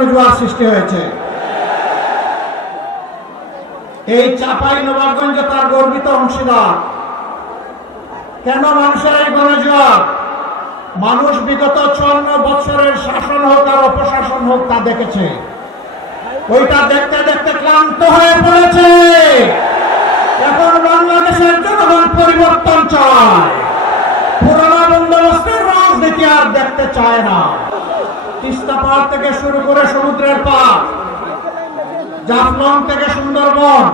গণজোয়ার সৃষ্টি হয়েছে। এই চাঁপাইনবাবগঞ্জ তার গর্বিত অংশীদার। কেন মানুষের এই গণজোয়ার? মানুষ বিগত 54 বছরের শাসন হোক আর অপশাসন হোক তা দেখেছে। ওইটা দেখতে দেখতে ক্লান্ত হয়ে পড়েছে। এখন বাংলাদেশের জনগণ পরিবর্তন চায়, পুরোনো বন্দোবস্তের রাজনীতি আর দেখতে চায় না। তিস্তা পাহাড় থেকে শুরু করে সমুদ্রের পার, জাফলং থেকে সুন্দরবন,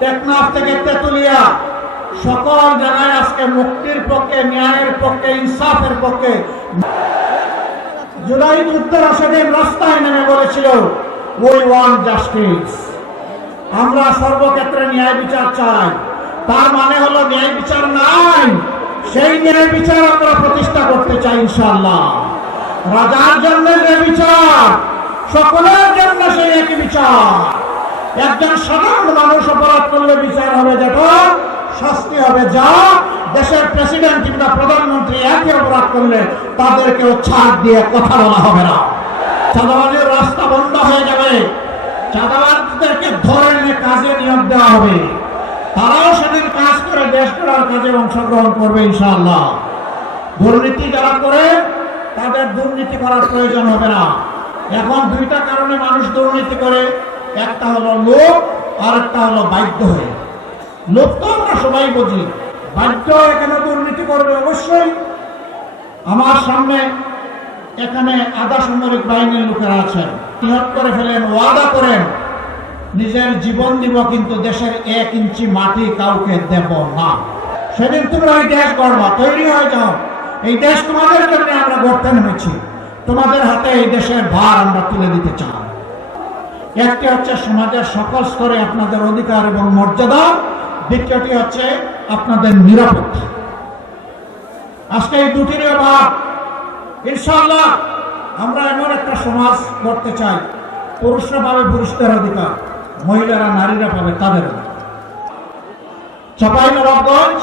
টেকনাফ থেকে তেতুলিয়া, সকল জায়গায় আজকে মুক্তির পক্ষে, ন্যায়ের পক্ষে, ইনসাফের পক্ষে। জুলাই যুদ্ধের সেদিন রাস্তায় নেমে বলেছিল উই ওয়ান্ট জাস্টিস, আমরা সর্বক্ষেত্রে ন্যায় বিচার চাই। তার মানে হলো ন্যায় বিচার নাই, সেই ন্যায় বিচার আমরা প্রতিষ্ঠা করতে চাই ইনশাআল্লাহ। রাজার জন্য যে বিচার, সকলের জন্য সেই একই বিচার। একজন সাধারণ মানুষ অপরাধ করলে বিচার হবে যেটা, শাস্তি হবে যা। দেশের প্রেসিডেন্ট কিংবা প্রধানমন্ত্রী একই অপরাধ করলে তাদেরকেও ছাড় দিয়ে কথা বলা হবে না। চাঁদাবাজির রাস্তা বন্ধ হয়ে যাবে, চাঁদাবাজদেরকে ধরে নিয়ে কাজে নিয়োগ দেওয়া হবে। তারাও সেদিন কাজ করে দেশ গড়ার কাজে অংশগ্রহণ করবে ইনশাআল্লাহ। দুর্নীতি যারা করে তাদের দুর্নীতি করার প্রয়োজন হবে না। এখন দুইটা কারণে মানুষ দুর্নীতি করে, একটা হলো লোভ আর একটা হলো বাধ্য হয়ে। লোভ তো আমরা সবাই বুঝি, বাধ্য এখানে দুর্নীতি করবে অবশ্যই। আমার সামনে এখানে আধা সামরিক বাহিনীর লোকেরা আছেন, নিহত করে ফেলেন, ওয়াদা করেন নিজের জীবন দিব কিন্তু দেশের 1 ইঞ্চি মাটি কাউকে দেব না। সেদিন তোমরা এই দেশ গড়বা, তৈরি হয়ে যাও। এই দেশ তোমাদের জন্য আমরা গড়তে নেমেছি, তোমাদের হাতে এই দেশের ভার আমরা তুলে দিতে চাই। একটি হচ্ছে সমাজের সকল স্তরে আপনাদের অধিকার এবং মর্যাদা, দ্বিতীয়টি হচ্ছে আপনাদের নিরাপত্তা। আজকে এই দুটির অভাব। ইনশাআল্লাহ আমরা এমন একটা সমাজ করতে চাই, পুরুষরা পাবে পুরুষদের অধিকার, মহিলারা নারীরা পাবে তাদের অধিকার। চাঁপাইনবাবগঞ্জ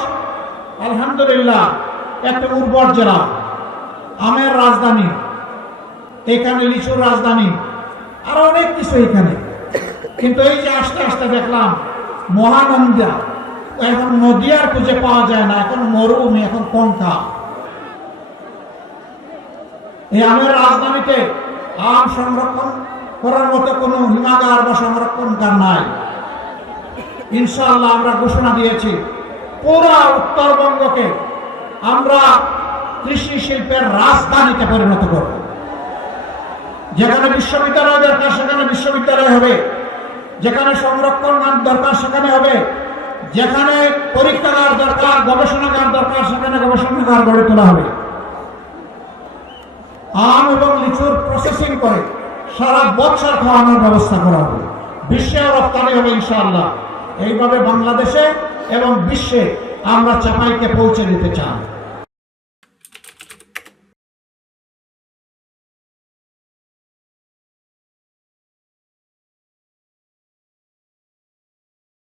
আলহামদুলিল্লাহ একটা উর্বর জেলা, আমের রাজধানী, এখানে লিচুর রাজধানী, আরো অনেক কিছু এখানে। কিন্তু এই যে আস্তে আস্তে দেখলাম মহানন্দা, এখন নদী আর খুঁজে পাওয়া যায় না, এখন মরুভূমি, এখন কঙ্কা। এই আমের রাজধানীতে আম সংরক্ষণ করার মতো কোনো হিমাগার বা সংরক্ষণকার নাই। ইনশাআল্লাহ আমরা ঘোষণা দিয়েছি পুরো উত্তরবঙ্গকে আমরা কৃষি শিল্পের রাজধানীতে পরিণত করব। যেখানে বিশ্ববিদ্যালয় দরকার সেখানে বিশ্ববিদ্যালয় হবে, যেখানে সংরক্ষণ দরকার সেখানে হবে, যেখানে পরীক্ষাগার দরকার, গবেষণাগার দরকার সেখানে গবেষণাগার গড়ে তোলা হবে। আম এবং লিচুর প্রসেসিং করে সারা বছর খাওয়ানোর ব্যবস্থা করা হবে, বিশ্বে রপ্তানি হবে ইনশাআল্লাহ। এইভাবে বাংলাদেশে এবং বিশ্বে আমরা চাপাইকে পৌঁছে দিতে চাই।